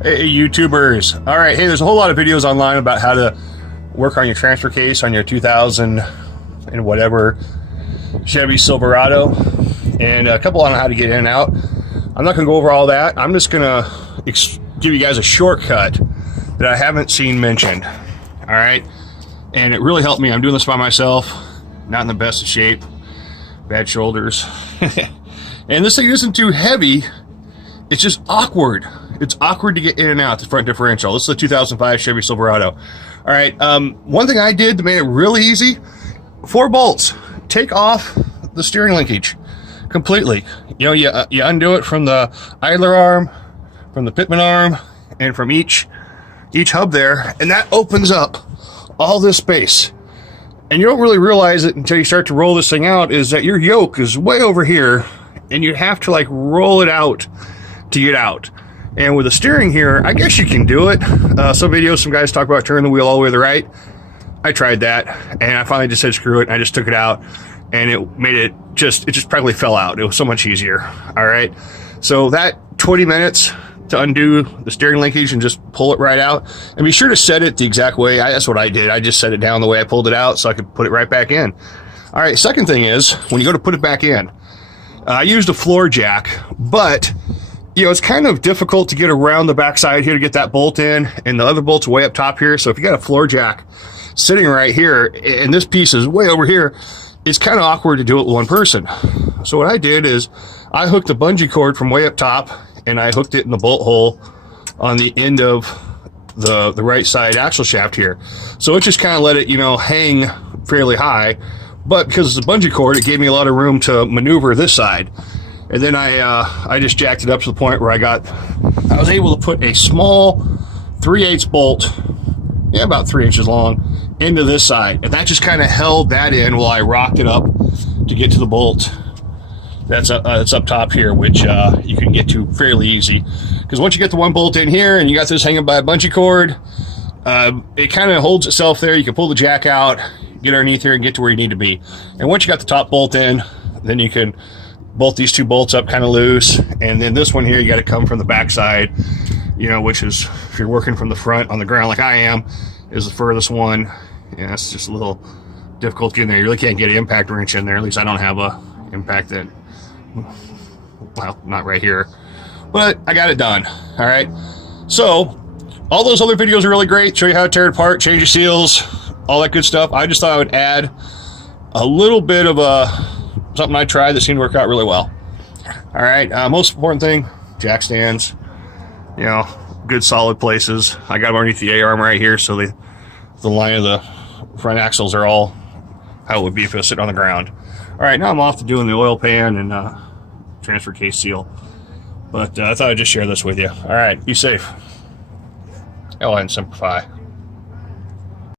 Hey YouTubers. All right, hey, there's a whole lot of videos online about how to work on your transfer case on your 2000 and whatever Chevy Silverado, and a couple on how to get in and out. I'm not gonna go over all that. I'm just gonna give you guys a shortcut that I haven't seen mentioned. All right, and it really helped me. I'm doing this by myself, not in the best of shape, bad shoulders. And this thing isn't too heavy, it's just awkward. It's awkward to get in and out the front differential. This is a 2005 Chevy Silverado. All right, one thing I did to make it really easy, 4 bolts. Take off the steering linkage completely. You know, you undo it from the idler arm, from the pitman arm, and from each hub there, and that opens up all this space. And you don't really realize it until you start to roll this thing out, is that your yoke is way over here, and you have to like roll it out to get out. And with the steering here, I guess you can do it. Some videos, some guys talk about turning the wheel all the way to the right. I tried that, and I finally just said screw it, and I just took it out, and it made it just practically fell out. It was so much easier. All right, so that 20 minutes to undo the steering linkage and just pull it right out, and be sure to set it the exact way. That's what I did. I just set it down the way I pulled it out so I could put it right back in. All right, second thing is, when you go to put it back in, I used a floor jack, but you know, it's kind of difficult to get around the backside here to get that bolt in, and the other bolt's way up top here. So if you got a floor jack sitting right here, and this piece is way over here, it's kind of awkward to do it with one person. So what I did is I hooked a bungee cord from way up top, and I hooked it in the bolt hole on the end of the right side axle shaft here. So it just kind of let it, you know, hang fairly high, but because it's a bungee cord, it gave me a lot of room to maneuver this side. And then I just jacked it up to the point where I was able to put a small 3/8 bolt, yeah, about 3 inches long, into this side, and that just kind of held that in while I rocked it up to get to the bolt that's up top here, which you can get to fairly easy. Because once you get the one bolt in here and you got this hanging by a bungee cord, it kind of holds itself there. You can pull the jack out, get underneath here, and get to where you need to be. And once you got the top bolt in, then you can bolt these 2 bolts up kind of loose, and then this one here, you got to come from the back side, you know, which is, if you're working from the front on the ground like I am, is the furthest one. Yeah, it's just a little difficult getting there. You really can't get an impact wrench in there. At least I don't have a impact that, well, not right here, but I got it done. All right, so all those other videos are really great. Show you how to tear it apart, change your seals, all that good stuff. I just thought I would add a little bit of something I tried that seemed to work out really well. All right, most important thing, jack stands, you know, good solid places. I got them underneath the A-arm right here, so the line of the front axles are all how it would be if it was sitting on the ground. All right, now I'm off to doing the oil pan and transfer case seal. But I thought I'd just share this with you. All right, be safe. Oh, and simplify.